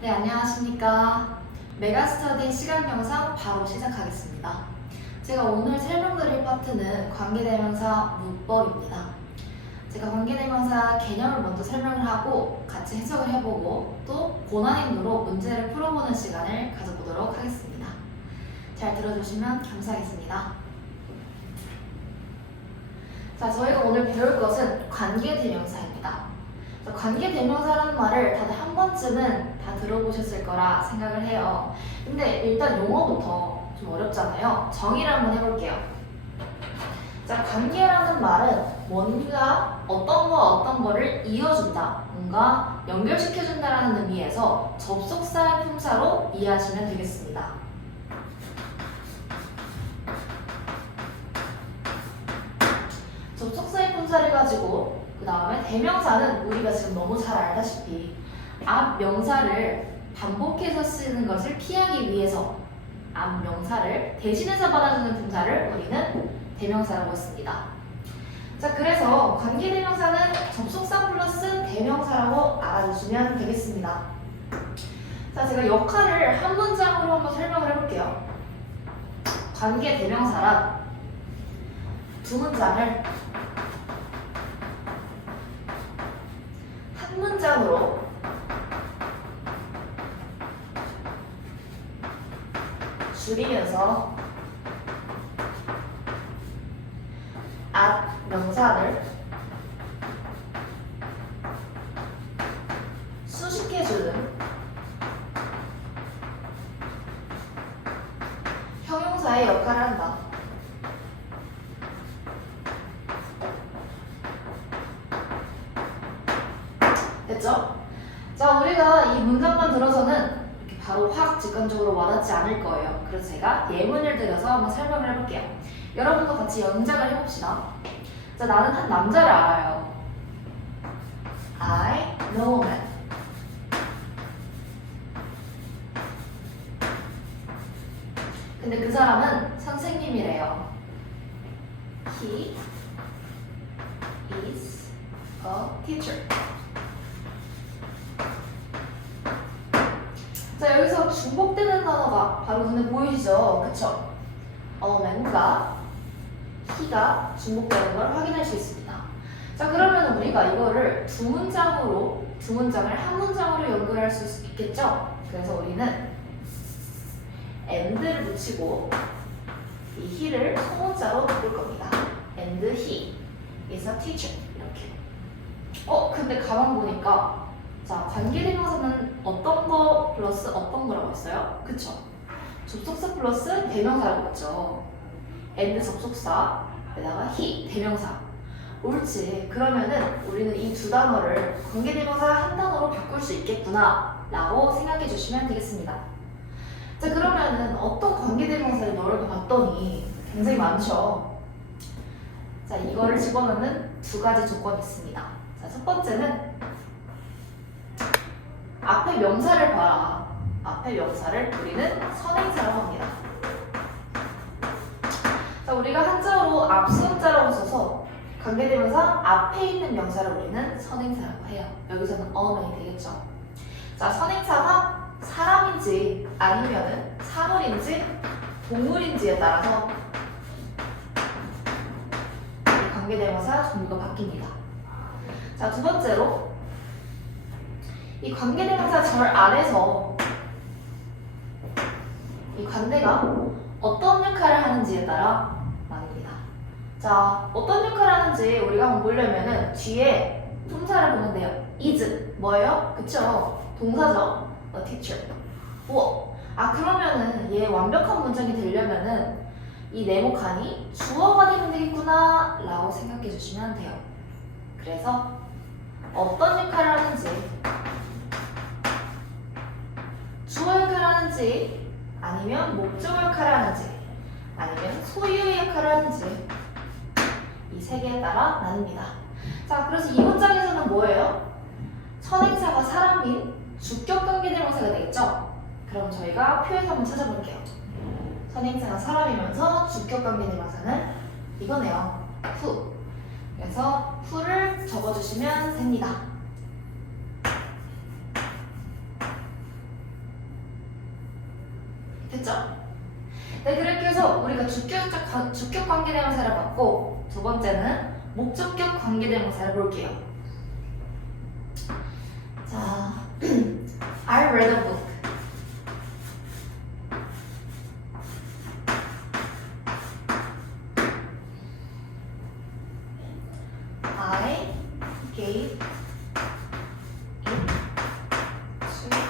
네, 안녕하십니까. 메가스터디 시간 영상 바로 시작하겠습니다. 제가 오늘 설명드릴 파트는 관계대명사 문법입니다. 제가 관계대명사 개념을 먼저 설명을 하고 같이 해석을 해보고 또 고난이도로 문제를 풀어보는 시간을 가져보도록 하겠습니다. 잘 들어주시면 감사하겠습니다. 자, 저희가 오늘 배울 것은 관계대명사입니다. 관계대명사라는 말을 다들 한 번쯤은 다 들어보셨을 거라 생각을 해요. 근데 일단 용어부터 좀 어렵잖아요. 정의를 한번 해볼게요. 자, 관계라는 말은 뭔가 어떤 거를 이어준다, 뭔가 연결시켜준다라는 의미에서 접속사의 품사로 이해하시면 되겠습니다. 접속사의 품사를 가지고 그 다음에 대명사는 우리가 지금 너무 잘 알다시피 앞 명사를 반복해서 쓰는 것을 피하기 위해서 앞 명사를 대신해서 받아주는 품사를 우리는 대명사라고 했습니다. 자, 그래서 관계대명사는 접속사 플러스 대명사라고 알아주시면 되겠습니다. 자, 제가 역할을 한 문장으로 한번 설명을 해볼게요. 관계대명사란 두 문장을 한 문장으로 줄이면서 앞 명사를 수식해주는 형용사의 역할을 한다. 됐죠? 자, 우리가 이 문장만 들어서는 이렇게 바로 확 직관적으로 와닿지 않을 거예요. 그래서 제가 예문을 들여서 한번 설명을 해볼게요. 여러분도 같이 연장을 해봅시다. 자, 나는 한 남자를 알아요. I know a man. 근데 그 사람은 선생님이래요. He is a teacher. 자, 여기서 중복되는 단어가 바로 눈에 보이시죠? 그쵸? man과 he가 중복되는 걸 확인할 수 있습니다. 자, 그러면 우리가 이거를 두 문장을 한 문장으로 연결할 수 있겠죠? 그래서 우리는 and를 붙이고 이 he를 소문자로 바꿀 겁니다. and he is a teacher. 이렇게. 근데 가만 보니까 자, 관계대명사는 어떤 거 플러스 어떤 거라고 했어요? 그쵸? 접속사 플러스 대명사라고 했죠. and 접속사, 게다가 he 대명사. 옳지. 그러면은 우리는 이 두 단어를 관계대명사 한 단어로 바꿀 수 있겠구나 라고 생각해 주시면 되겠습니다. 자, 그러면은 어떤 관계대명사를 넣을까 봤더니 굉장히 많죠. 자, 이거를 집어넣는 두 가지 조건이 있습니다. 자, 첫 번째는 앞에 명사를 봐라. 앞에 명사를 우리는 선행사라고 합니다. 자, 우리가 한자어로 앞선자라고 써서 관계대명사 앞에 있는 명사를 우리는 선행사라고 해요. 여기서는 어명이 되겠죠. 자, 선행사가 사람인지 아니면은 사물인지 동물인지에 따라서 관계대명사 종류가 바뀝니다. 자, 두 번째로 이 관계대명사 절 안에서 이 관대가 어떤 역할을 하는지에 따라 나뉩니다. 자, 어떤 역할을 하는지 우리가 한번 보려면은 뒤에 품사를 보면 돼요. is 뭐예요? 그쵸? 동사죠. a teacher. 우와. 그러면은 얘 완벽한 문장이 되려면은 이 네모칸이 주어가 되면 되겠구나 라고 생각해 주시면 돼요. 그래서 어떤 역할을 하는지, 주어 역할을 하는지, 아니면 목적 역할을 하는지, 아니면 소유의 역할을 하는지 이 세 개에 따라 나뉩니다. 자, 그래서 이 문장에서는 뭐예요? 선행사가 사람인 주격관계대명사가 되겠죠? 그럼 저희가 표에서 한번 찾아볼게요. 선행사가 사람이면서 주격관계대명사는 이거네요. who. 그래서 who를 적어주시면 됩니다. 됐죠? 네, 그렇게 해서 우리가 주격 관계대명사를 봤고 두 번째는 목적격 관계대명사를 볼게요. 자, I read a book. I gave it to him.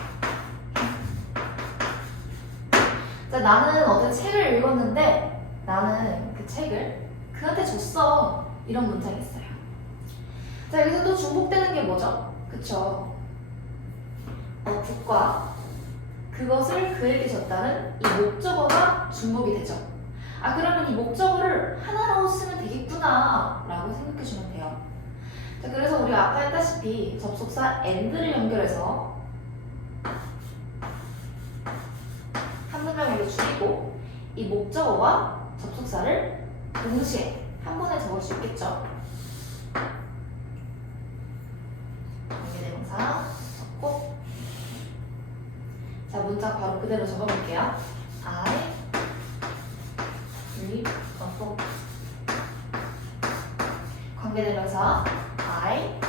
자, 나는 어제 책을 읽었는데 나는 그 책을 그한테 줬어. 이런 문장이 있어요. 자, 여기서 또 중복되는 게 뭐죠? 그쵸? book과 그것을 그에게 줬다는 이 목적어가 중복이 되죠. 아, 그러면 이 목적어를 하나로 쓰면 되겠구나 라고 생각해주면 돼요. 자, 그래서 우리가 아까 했다시피 접속사 and를 연결해서 한 문장으로 줄이고 이 목적어와 접속사를 동시에 한 번에 적을 수 있겠죠. 관계대명사 적고, 자, 문장 바로 그대로 적어볼게요. I read a book. 관계대명사 I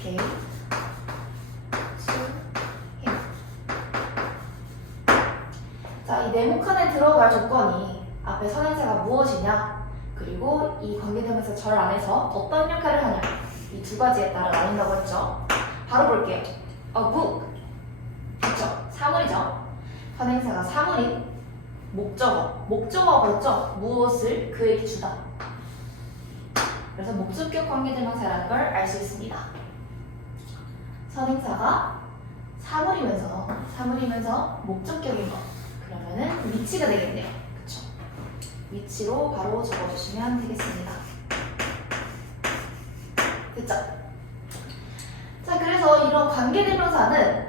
gave to him. 자, 이 네모칸에 들어갈 조건이 앞에 선행사가 무엇이냐, 그리고 이 관계대명사 절 안에서 어떤 역할을 하냐, 이 두 가지에 따라 나뉜다고 했죠. 바로 볼게요. A book. 그렇죠? 사물이죠. 선행사가 사물인 목적어가 그렇죠? 무엇을 그에게 주다. 그래서 목적격 관계대명사라는 걸 알 수 있습니다. 선행사가 사물이면서 목적격인 것. 그러면은 위치가 되겠네요. 그쵸? 위치로 바로 적어주시면 되겠습니다. 됐죠? 자, 그래서 이런 관계대명사는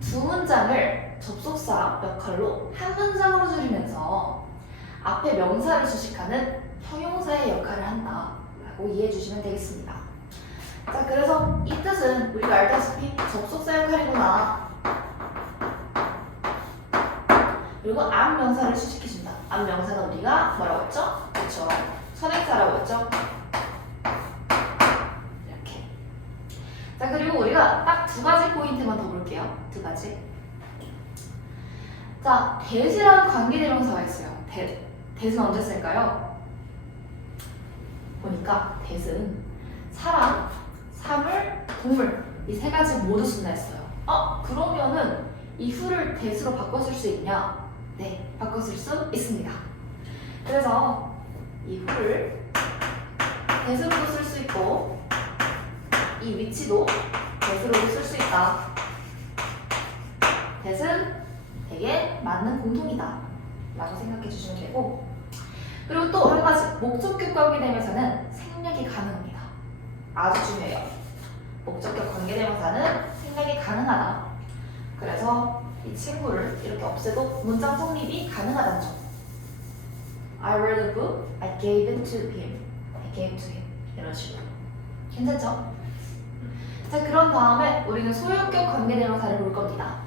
두 문장을 접속사 역할로 한 문장으로 줄이면서 앞에 명사를 수식하는 형용사의 역할을 한다 라고 이해해 주시면 되겠습니다. 자, 그래서 이 뜻은 우리가 알다시피 접속사 역할이구나. 그리고 앞명사를 수식해준다. 앞명사는 우리가 뭐라고 했죠? 그렇죠. 선행사라고 했죠? 이렇게. 자, 그리고 우리가 딱 두 가지 포인트만 더 볼게요. 두 가지. 자, that이라는 관계대명사가 있어요. that은 언제 쓸까요? 보니까 that은 사람, 사물, 동물 이 세 가지 모두 쓴다 했어요. 그러면은 이 who를 that으로 바꿔 쓸 수 있냐? 네, 바꿔 쓸 수 있습니다. 그래서 이 who를 that으로도 쓸 수 있고 이 위치도 that으로도 쓸 수 있다. that은 되게 맞는 공통이다 라고 생각해 주시면 되고, 그리고 또 한 가지 목적격 관계대명사는 생략이 가능합니다. 아주 중요해요. 목적격 관계대명사는 생략이 가능하다. 그래서 이 친구를 이렇게 없애도 문장 성립이 가능하다는 점. I read a book, I gave it to him. I gave to him. 이런 식으로. 괜찮죠? 자, 그런 다음에 우리는 소유격 관계대명사를 볼 겁니다.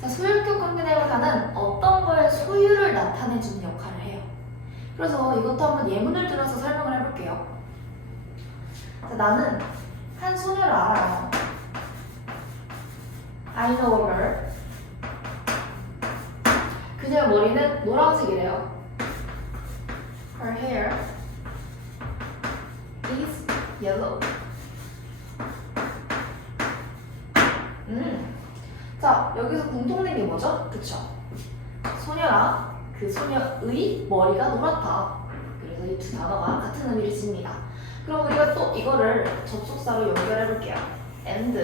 자, 소유격 관계대명사는 어떤 거의 소유를 나타내주는 역할을 해요. 그래서 이것도 한번 예문을 들어서 설명을 해볼게요. 자, 나는 한 소녀를 알아요. I know a girl. 그녀의 머리는 노란색이래요. Her hair is yellow. 자, 여기서 공통된 게 뭐죠? 그쵸? 소녀랑 그 소녀의 머리가 노랗다. 그래서 이 두 단어가 같은 의미를 지닙니다. 그럼 우리가 또 이거를 접속사로 연결해 볼게요. And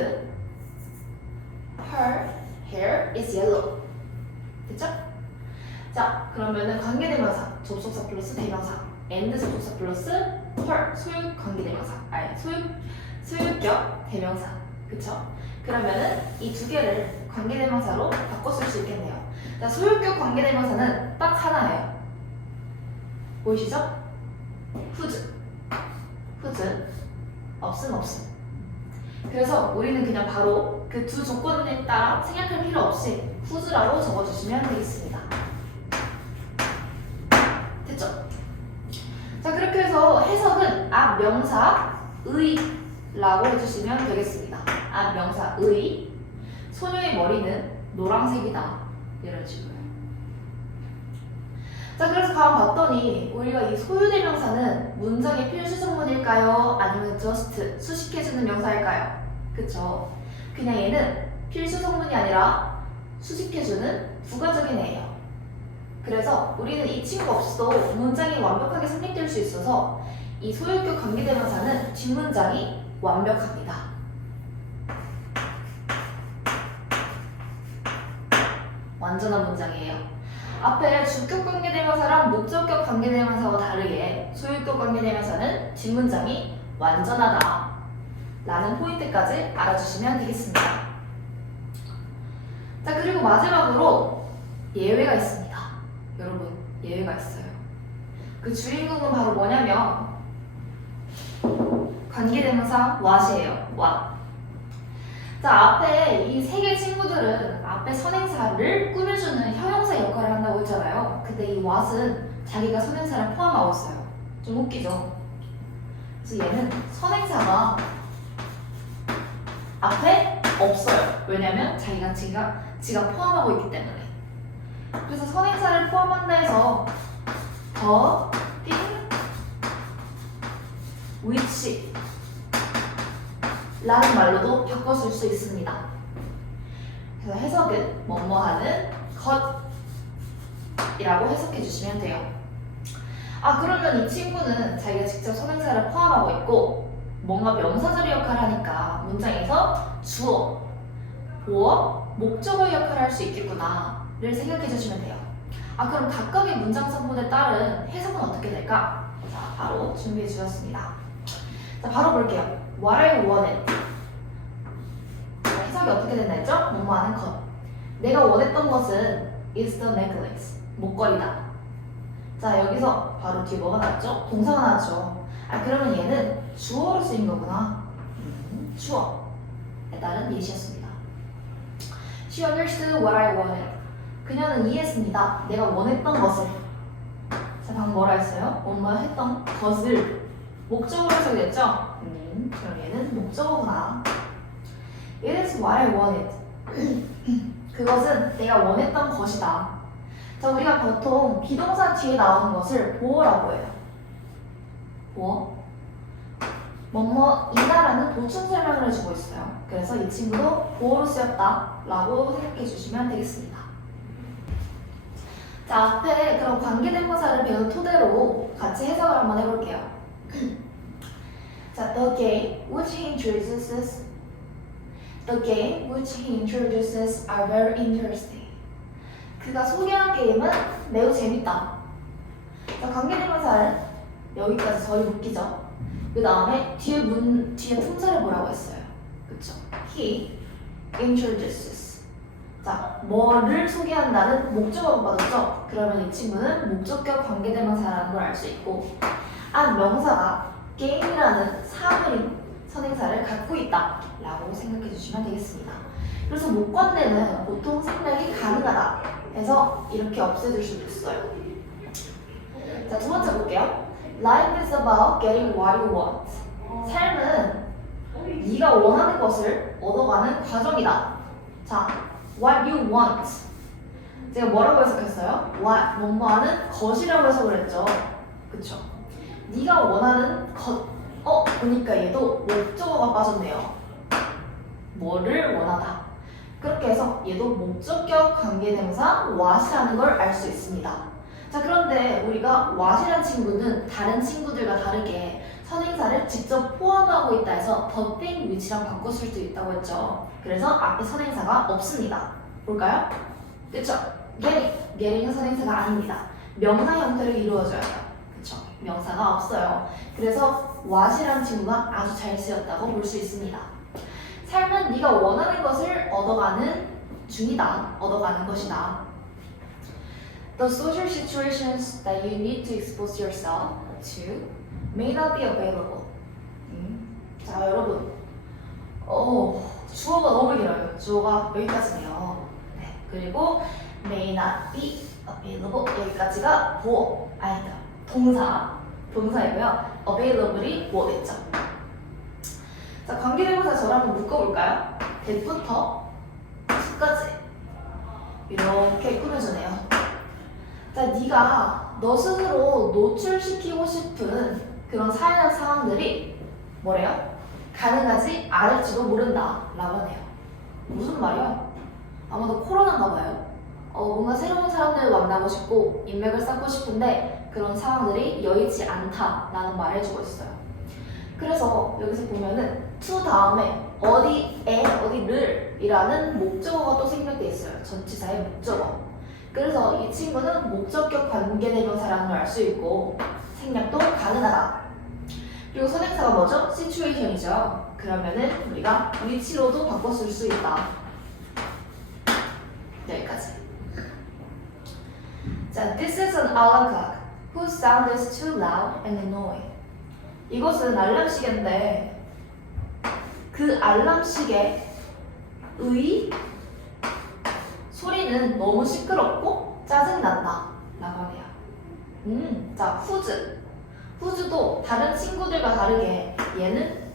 her hair is yellow. 됐죠? 자, 그러면은 관계대명사 접속사 플러스 대명사, and 접속사 플러스 her 소유 관계대명사, 아니 소유격 대명사. 그쵸? 그러면은 이 두 개를 관계대명사로 바꿔 쓸 수 있겠네요. 자, 소유격 관계대명사는 딱 하나예요. 보이시죠? whose. 없음. 그래서 우리는 그냥 바로 그 두 조건에 따라 생략할 필요 없이 whose라고 적어주시면 되겠습니다. 됐죠? 자, 그렇게 해서 해석은 앞 명사 의라고 해주시면 되겠습니다. 앞 명사 의, 소녀의 머리는 노란색이다. 이런 식으로요. 자, 그래서 가만 봤더니 우리가 이 소유대명사는 문장의 필수 성분일까요? 아니면 just 수식해주는 명사일까요? 그쵸? 그냥 얘는 필수 성분이 아니라 수식해주는 부가적인 애예요. 그래서 우리는 이 친구 없이도 문장이 완벽하게 성립될 수 있어서 이 소유격 관계대명사는 뒷문장이 완벽합니다. 완전한 문장이에요. 앞에 주격 관계대명사랑 목적격 관계대명사와 다르게 소유격 관계대명사는 뒷문장이 완전하다 라는 포인트까지 알아주시면 되겠습니다. 자, 그리고 마지막으로 예외가 있습니다. 여러분, 예외가 있어요. 그 주인공은 바로 뭐냐면 관계대명사 what이에요. what. 자, 앞에 이 세 개 친구들은 앞에 선행사를 꾸며주는 형용사 역할을 한다고 했잖아요. 근데 이 what은 자기가 선행사를 포함하고 있어요. 좀 웃기죠? 그래서 얘는 선행사가 앞에 없어요. 왜냐면 자기가 지가 포함하고 있기 때문에. 그래서 선행사를 포함한다 해서 the, thing, which 라는 말로도 바꿔 쓸 수 있습니다. 그래서 해석은 뭐뭐하는 것이라고 해석해 주시면 돼요. 아, 그러면 이 친구는 자기가 직접 선행사를 포함하고 있고 뭔가 명사절의 역할을 하니까 문장에서 주어, 보어, 목적어 역할을 할 수 있겠구나를 생각해 주시면 돼요. 아, 그럼 각각의 문장 성분에 따른 해석은 어떻게 될까? 자, 바로 준비해 주셨습니다. 자, 바로 볼게요. What I wanted. 해석이 어떻게 된다 했죠? 뭐뭐하는 것. 내가 원했던 것은 is the necklace. 목걸이다. 자, 여기서 바로 뒤에 뭐가 나왔죠? 동사가 나왔죠. 아, 그러면 얘는 주어로 쓰인 거구나. 주어에 따른 예시였습니다. She understood what I wanted. 그녀는 이해했습니다. 내가 원했던 것을. 자, 방금 뭐라 했어요? 뭐뭐 했던 것을 목적어로 해석이 됐죠? 그럼 얘는 목적어구나. It is what I wanted. 그것은 내가 원했던 것이다. 자, 우리가 보통 비동사 뒤에 나오는 것을 보어라고 해요. 보어. 뭐뭐이다라는 보충 설명을 해주고 있어요. 그래서 이 친구도 보어로 쓰였다라고 생각해 주시면 되겠습니다. 자, 앞에 그런 관계대명사를 배운 토대로 같이 해석을 한번 해볼게요. 자, the game which he introduces are very interesting. 그가 소개한 게임은 매우 재밌다. 자, 관계대명사를 여기까지 저희 묶이죠. 그 다음에 뒤에 품사를 뭐라고 했어요? 그쵸? He introduces. 자, 뭐를 소개한다는 목적어가 받았죠? 그러면 이 친구는 목적격 관계대명사라는 걸 알 수 있고, 명사가 게임이라는 사물인 선행사를 갖고 있다 라고 생각해 주시면 되겠습니다. 그래서 목관대는 보통 생략이 가능하다 해서 이렇게 없애줄 수도 있어요. 자, 두 번째 볼게요. Life is about getting what you want. 삶은 네가 원하는 것을 얻어가는 과정이다. 자, what you want. 제가 뭐라고 해석했어요? what, 뭐뭐하는 것이라고 해석을 했죠. 그쵸? 네가 원하는 것. 보니까 얘도 목적어가 빠졌네요. 뭐를 원하다. 그렇게 해서 얘도 목적격 관계대명사 what이라는 걸 알 수 있습니다. 자, 그런데 우리가 what이란 친구는 다른 친구들과 다르게 선행사를 직접 포함하고 있다 해서 the thing which랑 바꿔 쓸 수 있다고 했죠. 그래서 앞에 선행사가 없습니다. 볼까요? 그쵸? getting은 선행사가 아닙니다. 명사 형태를 이루어줘야 돼요. 그쵸? 명사가 없어요. 그래서 what이란 친구가 아주 잘 쓰였다고 볼 수 있습니다. 삶은 네가 원하는 것을 얻어가는 중이다. 얻어가는 것이다. The social situations that you need to expose yourself to may not be available. 자, 여러분. 주어가 너무 길어요. 주어가 여기까지네요. 네, 그리고 may not be available 여기까지가 보어. 아니다. 동사이고요. available이 뭐겠죠? 자, 관계대명사 저를 한번 묶어볼까요? that부터 to까지 이렇게 꾸며주네요. 자, 네가 너 스스로 노출시키고 싶은 그런 사회적 상황들이 뭐래요? 가능하지 않을지도 모른다 라고 하네요. 무슨 말이야? 아마도 코로나인가 봐요. 뭔가 새로운 사람들을 만나고 싶고 인맥을 쌓고 싶은데 그런 상황들이 여의치 않다라는 말을 해주고 있어요. 그래서 여기서 보면은 to 다음에 어디에 어디를 이라는 목적어가 또 생략돼 있어요. 전치사의 목적어. 그래서 이 친구는 목적격 관계대명사라는 걸 알 수 있고 생략도 가능하다. 그리고 선행사가 뭐죠? situation이죠. 그러면은 우리가 위치로도 바꿔 쓸 수 있다. 여기까지. 자, this is an alarm clock whose sound is too loud and annoying. 이것은 알람시계인데 그 알람시계의 소리는 너무 시끄럽고 짜증난다 라고 하네요. 자, whose도 다른 친구들과 다르게 얘는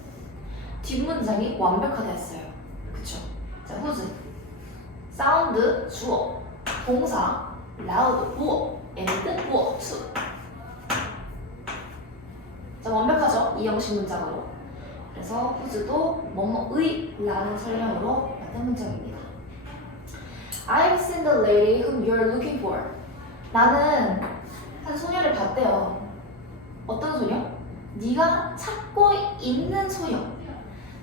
뒷문장이 완벽하다 했어요. 그쵸? 자, whose 사운드 주어, 동사 loud 보어, and 보어 to. 자, 완벽하죠? 이 형식 문장으로. 그래서 whose도 뭐뭐의 라는 설명으로 만든 문장입니다. I've seen the lady whom you're looking for. 나는 한 소녀를 봤대요. 어떤 소녀? 네가 찾고 있는 소녀.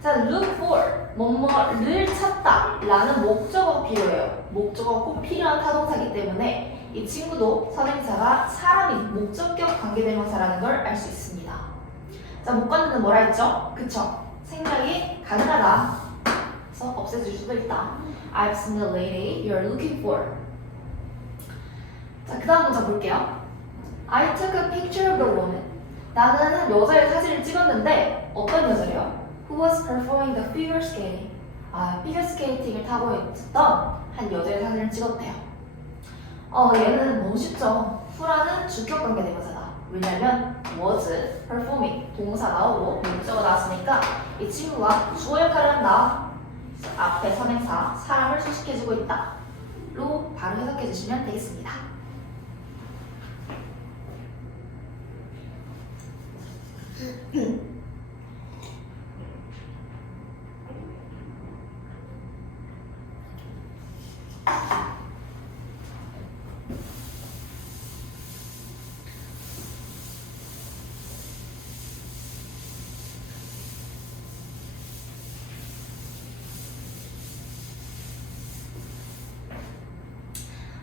자, look for 뭐뭐를 찾다 라는 목적어가 필요해요. 목적어가 꼭 필요한 타동사이기 때문에 이 친구도 선행사가 사람이 목적격 관계대명사라는 걸 알 수 있습니다. 자, 목관는 뭐라 했죠? 그쵸? 생략이 가능하다. 그래서 없애줄 수도 있다. I've seen the lady you're looking for. 자, 그 다음 문장 볼게요. I took a picture of the woman. 나는 한 여자의 사진을 찍었는데 어떤 여자래요? Who was performing the figure skating. 피겨 스케이팅을 타고 있었던 한 여자의 사진을 찍었대요. 얘는 너무 쉽죠. who라는 주격 관계대명사다. 왜냐면 was performing 동사 나오고 목적어 나왔으니까 이 친구가 주어 역할을 한다. 앞에 선행사 사람을 수식해주고 있다 로 바로 해석해 주시면 되겠습니다.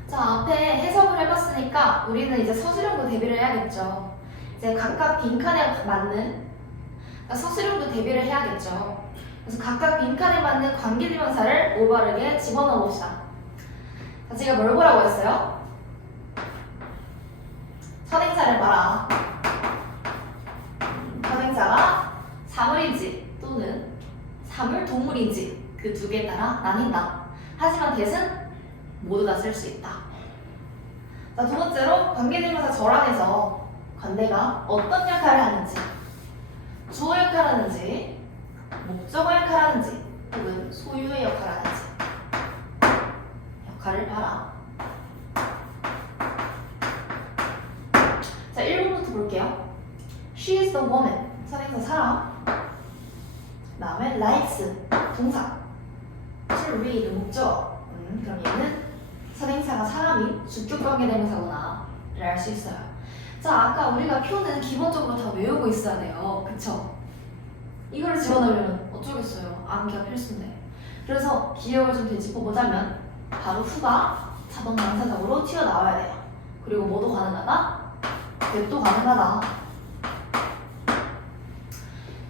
자, 앞에 해석을 해봤으니까 우리는 이제 서술형도 대비를 해야겠죠. 이제 각각 빈칸에 맞는 서술형도 대비를 해야겠죠. 그래서 각각 빈칸에 맞는 관계대명사를 올바르게 집어넣어 봅시다. 자, 제가 뭘 보라고 했어요? 선행사를 봐라. 선행사가 사물인지 또는 사물 동물인지 그 두 개에 따라 나뉜다. 하지만 대신 모두 다 쓸 수 있다. 자, 두 번째로 관계대명사 절안에서 관대가 어떤 역할을 하는지, 주어 역할을 하는지, 목적어 역할을 하는지, 혹은 소유의 역할을 하는지 역할을 봐라. 자, 1번부터 볼게요. She is the woman. 선행사 사람. 그 다음에 likes 동사. to read 목적어. 그럼 얘는 선행사가 사람이 주격 관계대명사구나 를 알 수 있어요. 자, 아까 우리가 표는 기본적으로 다 외우고 있어야 돼요. 그쵸? 이거를 집어넣으면 어쩌겠어요. 암기가 필수인데. 그래서 기억을 좀 되짚어보자면 바로 후가 자동 명사적으로 튀어나와야 돼요. 그리고 뭐도 가능하다? 웹도 가능하다.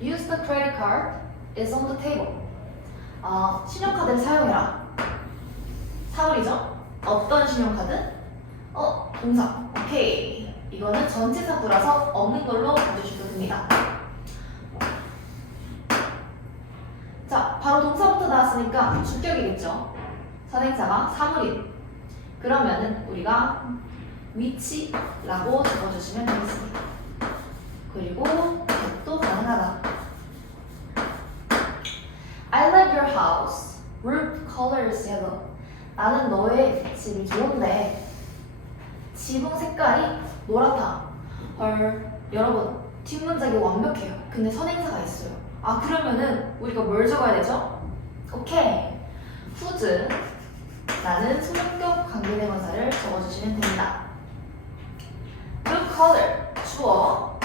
Use the credit card is on the table. 신용카드를 사용해라. 사물이죠? 어떤 신용카드? 동사. 오케이. 이거는 전치사 돌아서 없는 걸로 봐주시면 됩니다. 자, 바로 동사부터 나왔으니까 주격이겠죠. 선행사가 사물인. 그러면은 우리가 위치라고 적어주시면 되겠습니다. 그리고 또 가능하다. I like your house. Roof color is yellow. 나는 너의 집이 좋은데 지붕 색깔이 노랗다. 헐, 여러분 뒷문장이 완벽해요. 근데 선행사가 있어요. 아, 그러면은 우리가 뭘 적어야 되죠? 오케이. whose. 나는 소명격 관계대명사를 적어주시면 됩니다. Blue color. 주어.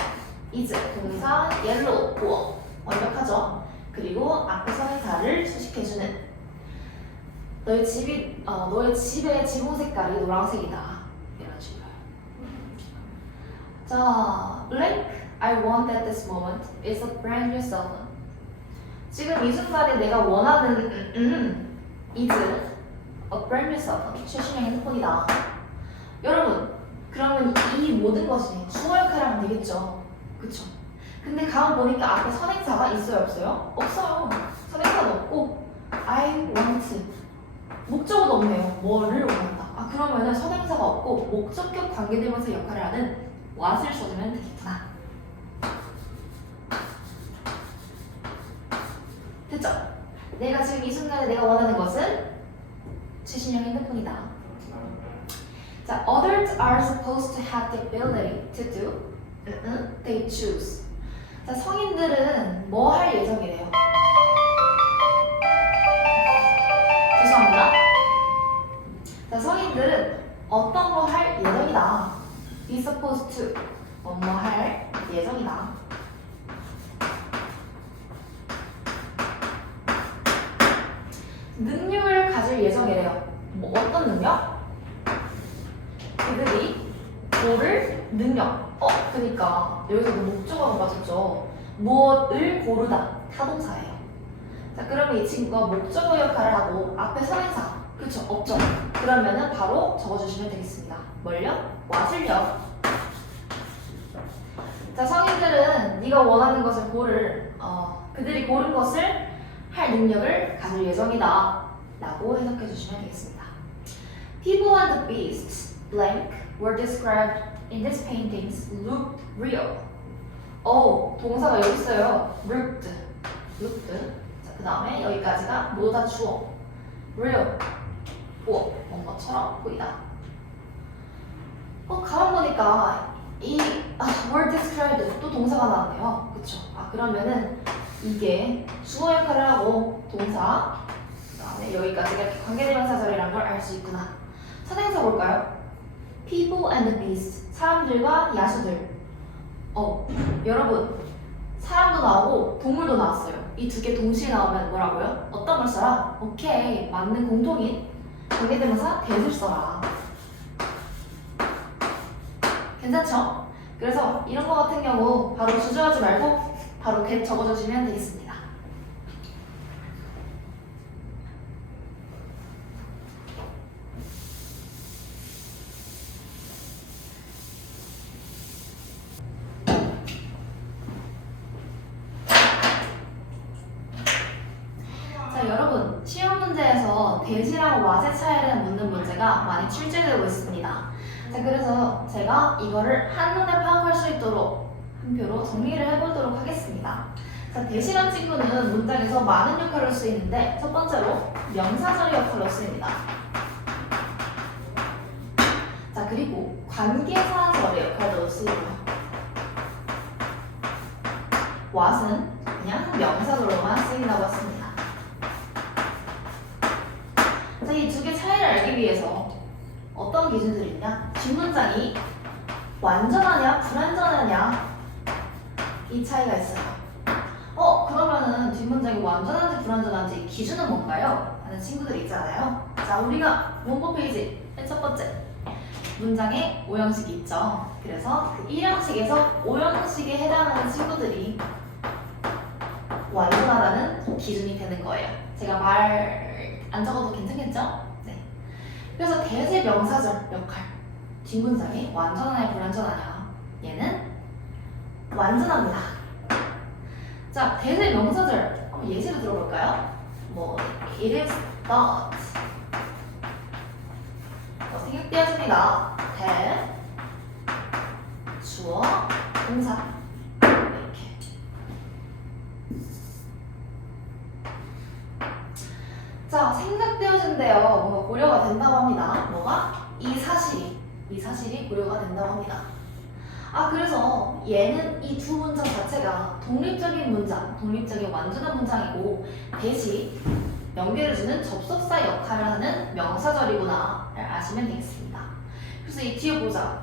is. 동사. yellow. 보어. 완벽하죠? 그리고 앞에 선행사를 수식해주는. 너의 집의 지붕 색깔이 노란색이다. 이런 식으로. 자, blank. I want at this moment is a brand new cell phone. 지금 이 순간에 내가 원하는 is a brand new cell phone. 최신형 핸드폰이다. 여러분, 그러면 이 모든 것이 주어 역할을 하면 되겠죠. 그쵸? 근데 가만 보니까 앞에 선행사가 있어요, 없어요? 없어요. 선행사도 없고 I want. 목적어도 없네요. 뭐를 원한다. 아, 그러면은 선행사가 없고 목적격 관계대명사 역할을 하는 what을 써주면 되겠구나. 됐죠? 내가 지금 이 순간에 내가 원하는 것은 최신형 핸드폰이다. 자, others are supposed to have the ability to do. They choose. 자, 성인들은 뭐 할 예정이래요? 죄송합니다. 자, 성인들은 어떤 거 할 예정이다. Be supposed to. 뭐 할 예정이다. 능력을 가질 예정이래요. 뭐 어떤 능력? 그들이 고를 능력. 그러니까 여기서도 목적어가 맞았죠. 무엇을 고르다. 타동사예요. 자, 그러면 이 친구가 목적어 역할을 하고 앞에 선행사. 그쵸? 없죠? 그러면은 바로 적어주시면 되겠습니다. 뭘요? what을요. 자, 성인들은 네가 원하는 것을 그들이 고른 것을 할 능력을 가질 예정이다 라고 해석해 주시면 되겠습니다. People and the beasts blank were described in these paintings looked real. 동사가 여기 있어요. looked. 자, 그 다음에 여기까지가 모두 다 주어. real. 보어. 뭔 것처럼 보이다. 가만 보니까 이 were described 또 동사가 나왔네요. 그쵸? 그러면은 이게 주어 역할을 하고 동사, 그 다음에 여기까지가 이렇게 관계대명사절이라는 걸 알 수 있구나. 선행사 볼까요? People and beasts. 사람들과 야수들. 여러분, 사람도 나오고 동물도 나왔어요. 이 두 개 동시에 나오면 뭐라고요? 어떤 걸 써라? 오케이, 맞는 공통인 관계대명사 that을 써라. 괜찮죠? 그래서 이런 거 같은 경우 바로 주저하지 말고 바로 that 적어주시면 되겠습니다. 자, 여러분, 시험 문제에서 that이랑 what의 차이를 묻는 문제가 많이 출제되고 있습니다. 자, 그래서 제가 이거를 한눈에 파악할 수 있도록 한 표로 정리를 해보도록 하겠습니다. 자, that이란 친구는 문장에서 많은 역할을 할 수 있는데 첫 번째로 명사절의 역할로 쓰입니다. 자, 그리고 관계사절의 역할로 쓰이고요. what은 그냥 명사절로만 쓰인다고 했습니다. 자, 이 두 개 차이를 알기 위해서 어떤 기준들이 있냐? 뒷문장이 완전하냐 불완전하냐 이 차이가 있어요. 그러면은 뒷문장이 완전한지 불완전한지 기준은 뭔가요? 하는 친구들이 있잖아요. 자, 우리가 원고 페이지 맨 첫 번째 문장에 5형식이 있죠. 그래서 그 1형식에서 5형식에 해당하는 친구들이 완전하다는 기준이 되는 거예요. 제가 말 안 적어도 괜찮겠죠? 네. 그래서 that의 명사절 역할. 뒷문장이 완전하냐 불완전하냐. 얘는 완전합니다. 자, 대세 명사절 한번 예시를 들어볼까요? 뭐 it is thought 생각되어집니다. have 주어 동사 이렇게. 자, 생각되어진대요. 뭔가 고려가 된다고 합니다. 뭐가? 이 사실이 고려가 된다고 합니다. 아, 그래서 얘는 이 두 문장 자체가 독립적인 문장, 독립적인 완전한 문장이고 대신 연결해주는 접속사 역할을 하는 명사절이구나를 아시면 되겠습니다. 그래서 이 뒤에 보자.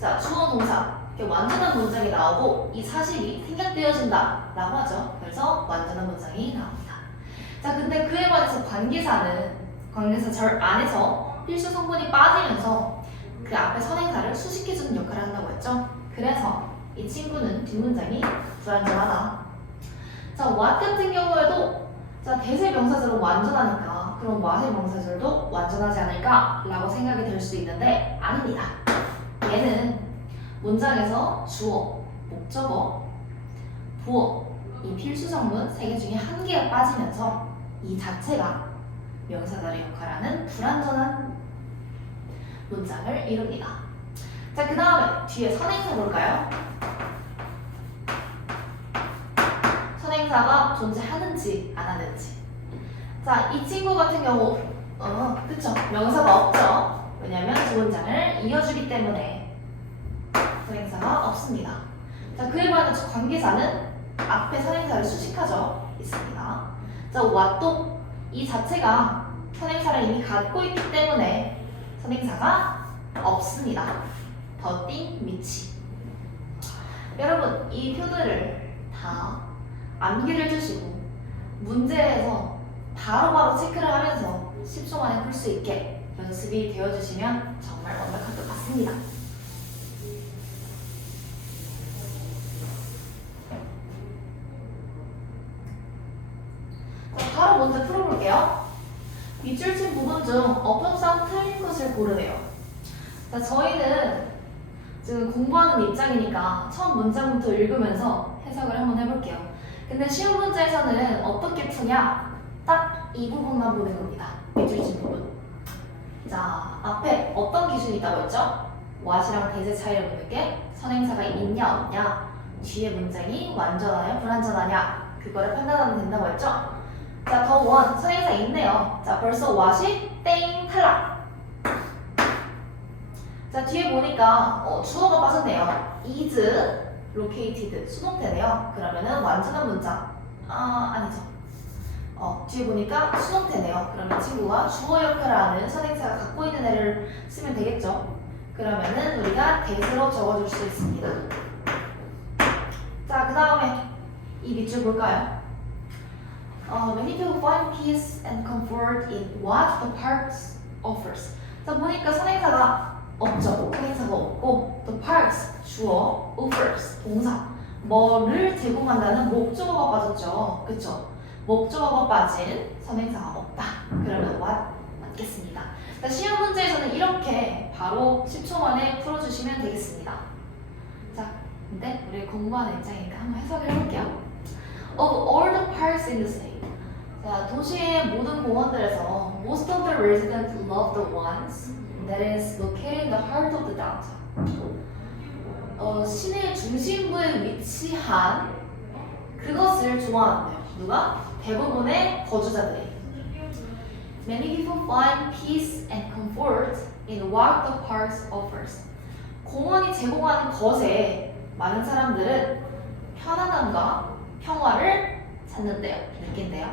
자, 주어 동사 이렇게 완전한 문장이 나오고 이 사실이 생략되어진다 라고 하죠. 그래서 완전한 문장이 나옵니다. 자, 근데 그에 반해서 관계사절 안에서 필수 성분이 빠지면서 그 앞에 선행사를 수식해주는 역할을 한다고 했죠. 그래서 이 친구는 뒷문장이 불완전하다. 자, what 같은 경우에도 자, 대세 명사절은 완전하니까 그럼 what의 명사절도 완전하지 않을까? 라고 생각이 될 수 있는데 아닙니다. 얘는 문장에서 주어, 목적어, 부어 이 필수 성분 3개 중에 1개가 빠지면서 이 자체가 명사절의 역할하는 불완전한 문장을 이룹니다. 자, 그 다음에 뒤에 선행사 볼까요? 선행사가 존재하는지 안 하는지. 자, 이 친구 같은 경우 그쵸? 명사가 없죠. 왜냐면 두 문장을 이어주기 때문에 선행사가 없습니다. 자, 그에 반해서 관계사는 앞에 선행사를 수식하죠. 있습니다. 자, what도 이 자체가 선행사를 이미 갖고 있기 때문에 선행사가 없습니다. 더, 띵, 미치. 여러분, 이 표들을 다 암기를 해주시고 문제에서 바로바로 체크를 하면서 10초 만에 풀 수 있게 연습이 되어주시면 정말 완벽할 것 같습니다. 자, 바로 문제 풀어볼게요. 밑줄 친 부분 중 어법상 틀린 것을 고르래요. 자, 저희는 지금 공부하는 입장이니까 처음 문장부터 읽으면서 해석을 한번 해볼게요. 근데 쉬운 문제에서는 어떻게 푸냐? 딱 이 부분만 보는 겁니다. 밑줄 친 부분. 자, 앞에 어떤 기준이 있다고 했죠? what이랑 대세 차이를 보는 게 선행사가 있냐 없냐, 뒤에 문장이 완전하냐 불완전하냐 그거를 판단하면 된다고 했죠? 자, 더 원, 선행사 있네요. 자, 벌써 what이 땡 탈락. 자, 뒤에 보니까 주어가 빠졌네요. is located 수동태네요. 그러면은 완전한 문장. 아니죠. 뒤에 보니까 수동태네요. 그러면 친구가 주어 역할을 하는 선행사가 갖고 있는 애를 쓰면 되겠죠. 그러면은 우리가 대세로 적어줄 수 있습니다. 자, 그 다음에 이 밑줄 볼까요? Many people find peace and comfort in what the parks offers. 자, 보니까 선행사가 없죠. 선행사가 없고 the parks 주어, offers 동사 뭐를 제공한다는 목적어가 빠졌죠. 그쵸? 목적어가 빠진 선행사가 없다. 그러면 what 맞겠습니다. 자, 시험 문제에서는 이렇게 바로 10초 만에 풀어주시면 되겠습니다. 자, 근데 우리 공부하는 입장이니까 한번 해석을 해볼게요. Of all the parks in the city. 자, 도시의 모든 공원들에서 most of the residents love the ones that is located in the heart of the downtown. 시내 중심부에 위치한 그것을 좋아한대요. 누가? 대부분의 거주자들이. Many people find peace and comfort in what the parks offers. 공원이 제공하는 것에 많은 사람들은 편안함과 평화를 찾는데요. 느낀대요.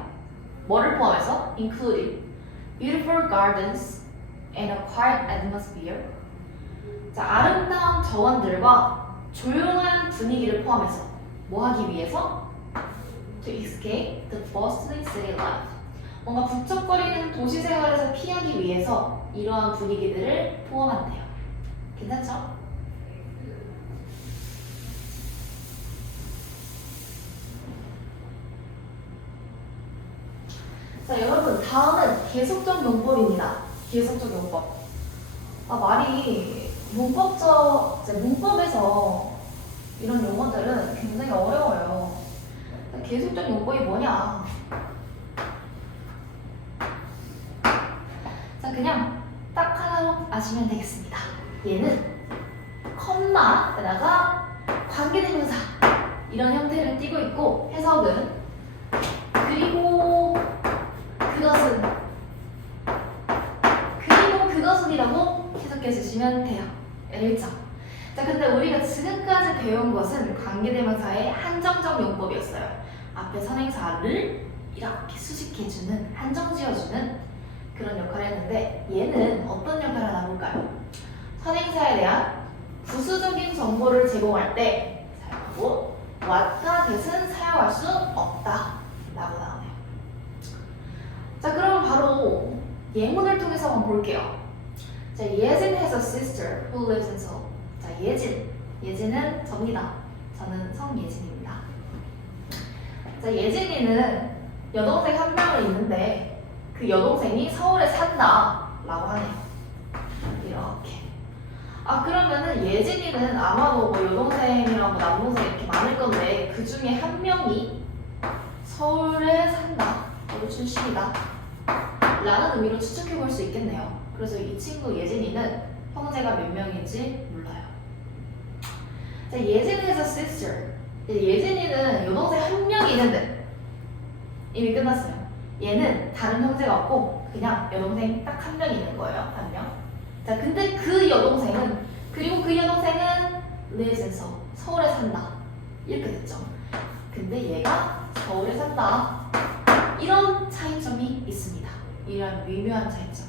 뭐를 포함해서? Including beautiful gardens and a quiet atmosphere. 자, 아름다운 정원들과 조용한 분위기를 포함해서 뭐 하기 위해서? To escape the bustling city life. 뭔가 북적거리는 도시 생활에서 피하기 위해서 이러한 분위기들을 포함한대요. 괜찮죠? 자, 여러분 다음은 계속적 용법입니다. 계속적 용법. 말이 문법에서 이런 용어들은 굉장히 어려워요. 계속적 용법이 뭐냐? 자, 그냥 딱 하나로 아시면 되겠습니다. 얘는 컴마에다가 관계대명사 이런 형태를 띠고 있고, 해석은 그리고 그것은이라고 해석해 주시면 돼요. 1점. 자, 근데 우리가 지금까지 배운 것은 관계대명사의 한정적 용법이었어요. 앞에 선행사를 이렇게 수식해주는, 한정 지어주는 그런 역할을 했는데, 얘는 어떤 역할을 하나 볼까요? 선행사에 대한 부수적인 정보를 제공할 때 사용하고, what과 that은 사용할 수 없다 라고 나오네요. 자, 그럼 바로 예문을 통해서 한번 볼게요. 자, 예진 has a sister who lives in Seoul. 자, 예진은 접니다. 저는 성예진입니다. 자, 예진이는 여동생 한 명이 있는데 그 여동생이 서울에 산다 라고 하네요. 이렇게. 그러면은 예진이는 아마도 뭐 여동생이랑 뭐 남동생 이렇게 많을 건데 그 중에 한 명이 서울에 산다, 서울 출신이다 라는 의미로 추측해 볼 수 있겠네요. 그래서 이 친구 예진이는 형제가 몇 명인지 몰라요. 자, 예진이 has a sister. 예진이는 여동생 한 명이 있는데 이미 끝났어요. 얘는 다른 형제가 없고 그냥 여동생 딱 한 명 있는 거예요. 한 명. 자, 근데 그 여동생은 lives in Seoul. 서울에 산다. 이렇게 됐죠. 근데 얘가 서울에 산다. 이런 차이점이 있습니다. 이런 미묘한 차이점.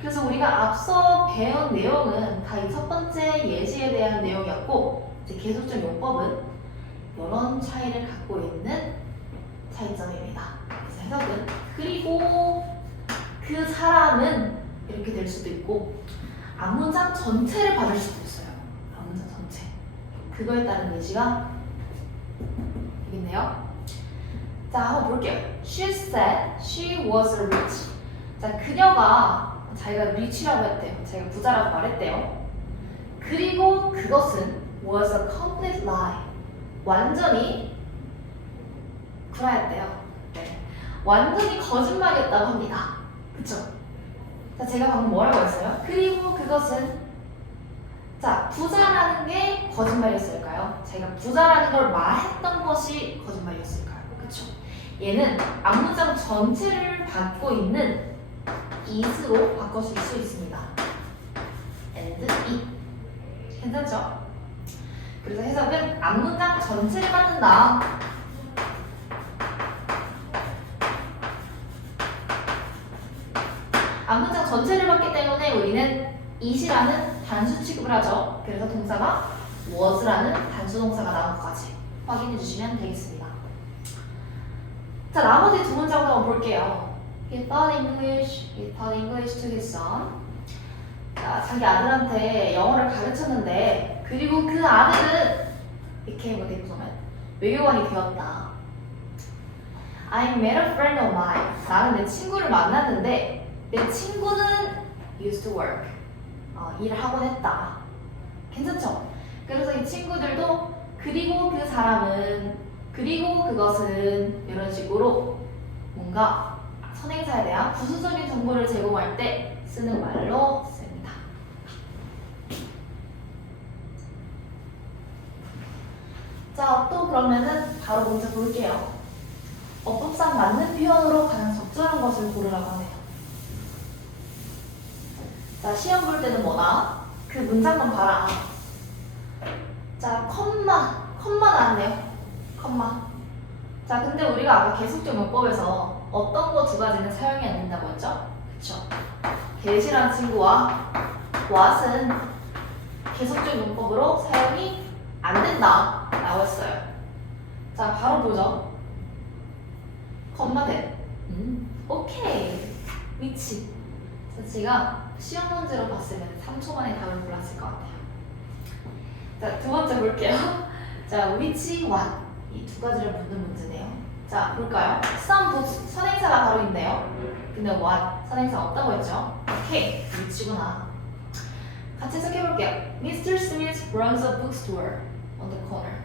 그래서 우리가 앞서 배운 내용은 다 이 첫 번째 예시에 대한 내용이었고, 이제 계속적 용법은 이런 차이를 갖고 있는 차이점입니다. 그래서 해석은 그리고 그 사람은 이렇게 될 수도 있고, 앞문장 전체를 받을 수도 있어요. 앞문장 전체. 그거에 따른 예시가 되겠네요. 자, 한번 볼게요. She said she was rich. 자, 그녀가 자기가 rich라고 했대요. 자기가 부자라고 말했대요. 그리고 그것은 was a complete lie. 완전히 구라였대요. 네. 완전히 거짓말이었다고 합니다. 그쵸? 자, 제가 방금 뭐라고 했어요? 그리고 그것은, 자, 부자라는 게 거짓말이었을까요? 제가 부자라는 걸 말했던 것이 거짓말이었을까요? 그쵸? 얘는 앞문장 전체를 받고 있는 is로 바꿔줄 수 있습니다. and it. 괜찮죠? 그래서 해석은 앞문장 전체를 받는다. 앞문장 전체를 받기 때문에 우리는 it이라는 단수 취급을 하죠. 그래서 동사가 was라는 단수 동사가 나온 것까지 확인해 주시면 되겠습니다. 자, 나머지 두 문장도 한번 볼게요. He taught English to his son. 자, 자기 아들한테 영어를 가르쳤는데, 그리고 그 아들은 became what they call 외교관이 되었다. I met a friend of mine. 나는 내 친구를 만났는데 내 친구는 used to work. 일을 하곤 했다. 괜찮죠? 그래서 이 친구들도 그리고 그 사람은, 그리고 그것은 이런 식으로 뭔가 선행사에 대한 부수적인 정보를 제공할 때 쓰는 말로 씁니다. 자, 또 그러면은 바로 문제 볼게요. 어법상 맞는 표현으로 가장 적절한 것을 고르라고 하네요. 자, 시험 볼 때는 뭐다? 그 문장만 봐라. 자, 컴마 나왔네요. 컴마. 자, 근데 우리가 아까 계속적 용법에서 어떤 거 두 가지는 사용이 안 된다고 했죠? 그쵸? get이라는 친구와 what은 계속적 용법으로 사용이 안 된다 라고 했어요. 자, 바로 보죠. 컴마 that. 오케이. 위치. 자, 제가 시험 문제로 봤으면 3초 만에 답을 골랐을 것 같아요. 자, 두 번째 볼게요. 자, which, what. 이 두 가지를 묻는 문제네요. 자, 볼까요? some 선행사가 바로 있네요. 근데 what 선행사 없다고 했죠? 오케이, which구나. 같이 해석해볼게요. Mr. Smith runs a bookstore on the corner.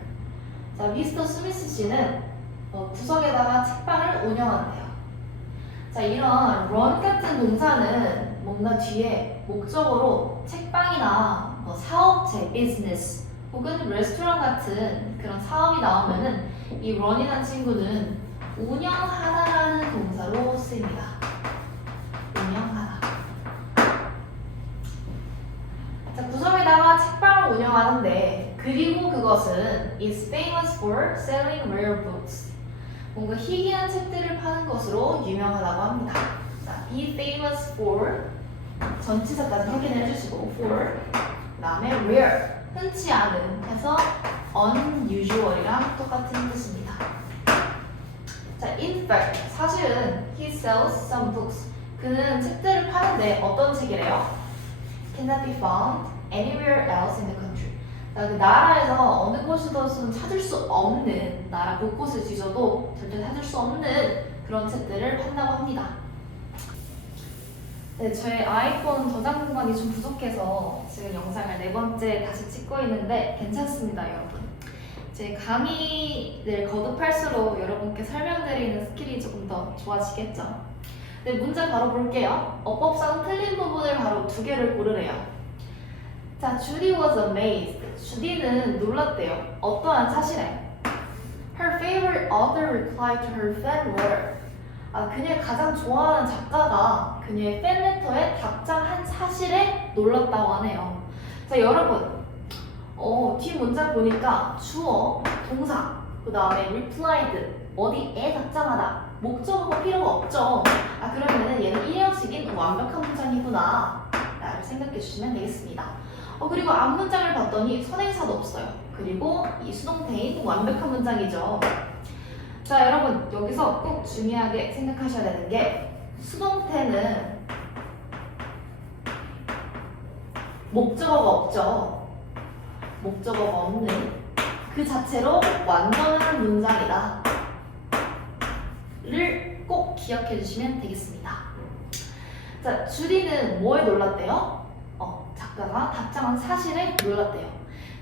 자, 미스터 스미스 씨는 구석에다가 책방을 운영한대요. 자, 이런 run 같은 동사는 뭔가 뒤에 목적으로 책방이나 사업체, 비즈니스 혹은 레스토랑 같은 그런 사업이 나오면은 이 run이라는 친구는 운영하다라는 동사로 쓰입니다. 운영하다. 자, 구석에다가 책방을 운영하는데 그리고 그것은 is famous for selling rare books. 뭔가 희귀한 책들을 파는 것으로 유명하다고 합니다. 자, be famous for 전치사까지 확인해 주시고 for 그 다음에 rare 흔치 않은 해서 unusual이랑 똑같은 뜻입니다. 자, in fact 사실은 he sells some books. 그는 책들을 파는데 어떤 책이래요? Cannot be found anywhere else in the country. 자, 그 나라에서 어느 곳에서든 찾을 수 없는 나라 곳곳을 뒤져도 절대 찾을 수 없는 그런 책들을 판다고 합니다. 네, 저의 아이폰 저장 공간이 좀 부족해서 지금 영상을 4번째 다시 찍고 있는데 괜찮습니다, 여러분. 제 강의를 거듭할수록 여러분께 설명드리는 스킬이 조금 더 좋아지겠죠. 네, 문제 바로 볼게요. 어법상 틀린 부분을 바로 2개를 고르래요. 자, Judy was amazed. 주디는 놀랐대요. 어떠한 사실에? Her favorite author replied to her fan letter. 그녀의 가장 좋아하는 작가가 그녀의 팬레터에 답장한 사실에 놀랐다고 하네요. 자, 여러분, 뒤 문장 보니까 주어, 동사, 그 다음에 replied, 어디에 답장하다, 목적어가 필요가 없죠. 그러면은 얘는 일형식인 완벽한 문장이구나 라고 생각해 주시면 되겠습니다. 그리고 앞문장을 봤더니 선행사도 없어요. 그리고 이 수동태인 완벽한 문장이죠. 자, 여러분 여기서 꼭 중요하게 생각하셔야 되는 게 수동태는 목적어가 없죠. 목적어가 없는 그 자체로 완전한 문장이다 를 꼭 기억해 주시면 되겠습니다. 자, 주디는 뭐에 놀랐대요? 작가가 답장한 사실에 놀랐대요.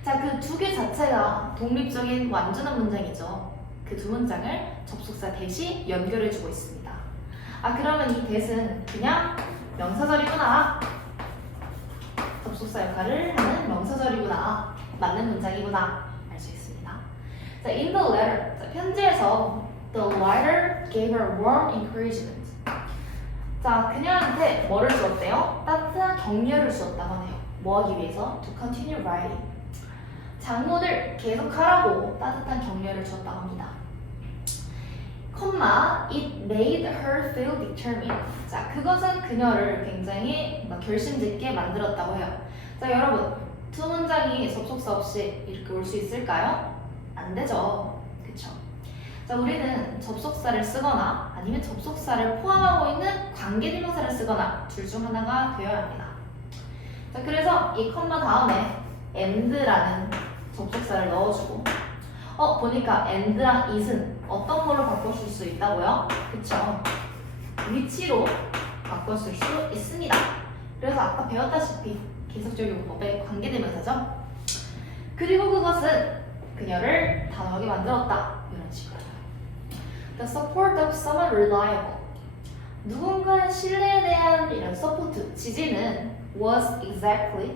자, 그 2개 자체가 독립적인 완전한 문장이죠. 그 2문장을 접속사 대시 연결해주고 있습니다. 그러면 이 대는 그냥 명사절이구나. 접속사 역할을 하는 명사절이구나. 맞는 문장이구나. 알 수 있습니다. 자, in the letter. 자, 편지에서 the writer gave her warm encouragement. 자, 그녀한테 뭐를 주었대요? 따뜻한 격려를 주었다고 하네요. 뭐 하기 위해서? To continue writing. 작문을 계속하라고 따뜻한 격려를 주었다고 합니다. it made her feel determined. 자, 그것은 그녀를 굉장히 결심짓게 만들었다고 해요. 자, 여러분, 2문장이 접속사 없이 이렇게 올 수 있을까요? 안 되죠. 그쵸? 자, 우리는 접속사를 쓰거나 아니면 접속사를 포함하고 있는 관계대명사를 쓰거나 둘 중 하나가 되어야 합니다. 자, 그래서 이 컴마 다음에 and라는 접속사를 넣어주고 보니까 and랑 it은 어떤 걸로 바꿔줄 수 있다고요? 그쵸? 위치로 바꿔줄 수 있습니다. 그래서 아까 배웠다시피 계속적 용법의 관계대명사죠. 그리고 그것은 그녀를 단호하게 만들었다. 이런 식으로. The support of someone reliable. 누군가의 신뢰에 대한 이런 서포트, 지지는 was exactly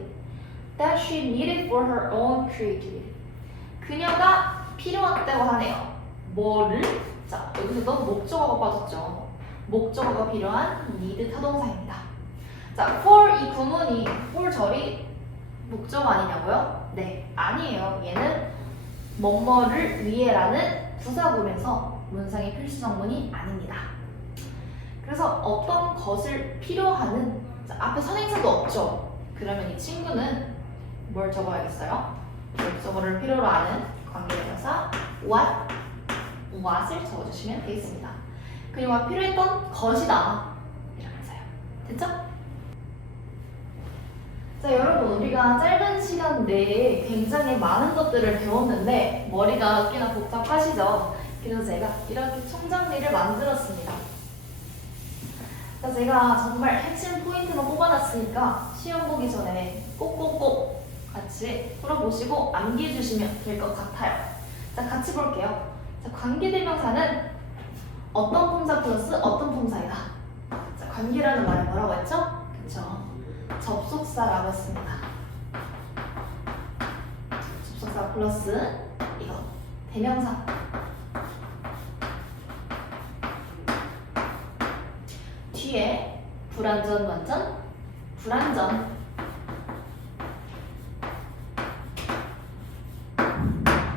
that she needed for her own creativity. 그녀가 필요하다고 하네요. 뭐를? 자, 여기서도 목적어가 빠졌죠. 목적어가 필요한 need 타동사입니다. 자, for 이 구문이 for 절이 목적어 아니냐고요? 네, 아니에요. 얘는 뭐뭐를 위해라는 부사구에서 문상의 필수 정문이 아닙니다. 그래서 어떤 것을 필요하는, 자, 앞에 선행사도 없죠. 그러면 이 친구는 뭘 적어야겠어요? 목적어를 필요로 하는 관계대명사 what을 적어주시면 되겠습니다. 그녀가 필요했던 것이다 이러면서요. 됐죠? 자, 여러분, 우리가 짧은 시간 내에 굉장히 많은 것들을 배웠는데 머리가 꽤나 복잡하시죠? 그래서 제가 이렇게 총정리를 만들었습니다. 자, 제가 정말 핵심 포인트만 뽑아놨으니까 시험 보기 전에 꼭꼭꼭 같이 풀어보시고 암기해주시면 될 것 같아요. 자, 같이 볼게요. 자, 관계대명사는 어떤 품사 플러스 어떤 품사이다. 자, 관계라는 말은 뭐라고 했죠? 그쵸? 접속사라고 했습니다. 접속사 플러스 이거 대명사. 뒤에 불완전 완전 불완전.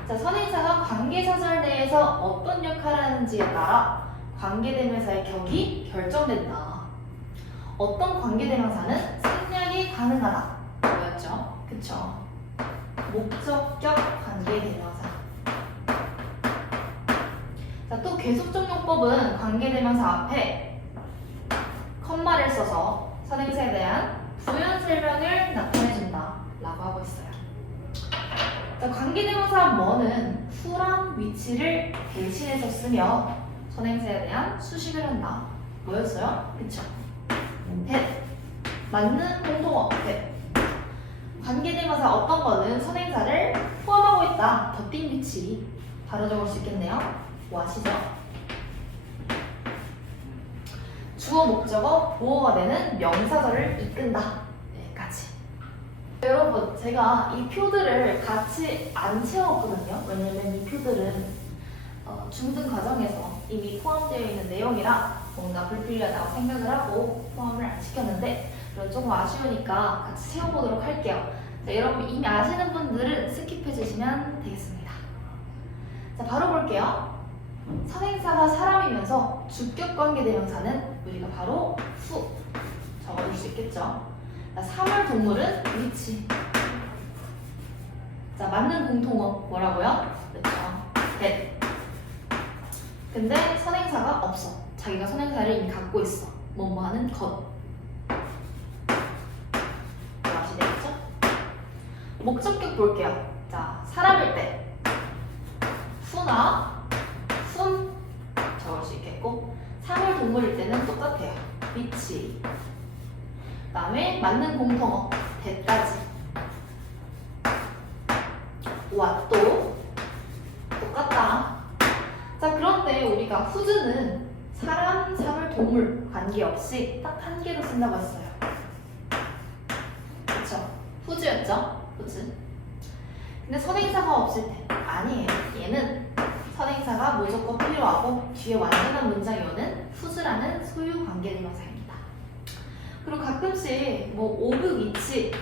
자, 선행사가 관계사절 내에서 어떤 역할을 하는지에 따라 관계대명사의 격이 결정된다. 어떤 관계대명사는 생략이 가능하다. 뭐였죠? 그쵸? 목적격 관계대명사. 자, 또 계속적용법은 관계대명사 앞에 컴마를 써서 선행사에 대한 부연 설명을 나타내준다 라고 하고 있어요. 자, 관계대명사 뭐는 후랑 위치를 대신해서 쓰며 선행사에 대한 수식을 한다. 뭐였어요? 그쵸? that. 맞는 공통어 that. 관계대명사 어떤 거는 선행사를 포함하고 있다. 덧띵 위치. 바로 적을 수 있겠네요. 뭐 아시죠? 주어 목적어 보어가 되는 명사절을 이끈다. 여기까지. 여러분, 제가 이 표들을 같이 안 채웠거든요. 왜냐면 이 표들은 중등 과정에서 이미 포함되어 있는 내용이라 뭔가 불필요하다고 생각을 하고 포함을 안 시켰는데 조금 아쉬우니까 같이 세워보도록 할게요. 자, 여러분 이미 아시는 분들은 스킵해 주시면 되겠습니다. 자, 바로 볼게요. 선행사가 사람이면서 주격관계대명사는 우리가 바로 후 적어줄 수 있겠죠. 자, 사물동물은 위치. 자, 맞는 공통어 뭐라고요? 그렇죠. that. 근데 선행사가 없어. 자기가 선행사를 이미 갖고 있어. 뭐뭐 하는 것. 아시겠죠? 목적격 볼게요. 자, 사람일 때 후나 훈 적을 수 있겠고, 사물 동물일 때는 똑같아요. 위치. 그 다음에 맞는 공통어 대까지. 왓도 똑같다. 자, 그런데 우리가 후즈는 사람, 사물, 동물 관계없이 딱 한 개로 쓴다고 했어요. 그쵸? 후즈였죠? 후즈. 근데 선행사가 없을 때 아니에요. 얘는 선행사가 무조건 필요하고 뒤에 완전한 문장이 오는 후즈라는 소유 관계대명사입니다. 그리고 가끔씩 뭐 오브 위치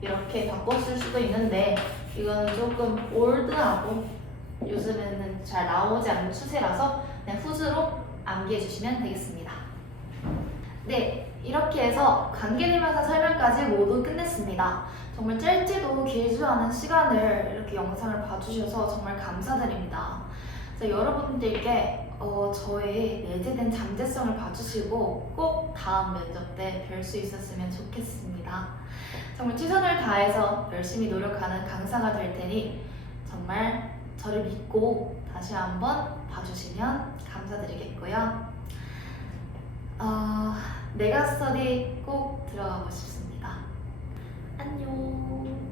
이렇게 바꿨을 수도 있는데 이거는 조금 올드하고 요즘에는 잘 나오지 않는 추세라서 그냥 후즈로 암기해 주시면 되겠습니다. 네, 이렇게 해서 관계대명사 설명까지 모두 끝냈습니다. 정말 짧지도 길지도 않은 시간을 이렇게 영상을 봐주셔서 정말 감사드립니다. 자, 여러분들께 저의 내재된 잠재성을 봐주시고 꼭 다음 면접 때 뵐 수 있었으면 좋겠습니다. 정말 최선을 다해서 열심히 노력하는 강사가 될 테니 정말 저를 믿고 다시 한번 봐주시면 감사드리겠고요. 메가스터디 꼭 들어가고 싶습니다. 안녕.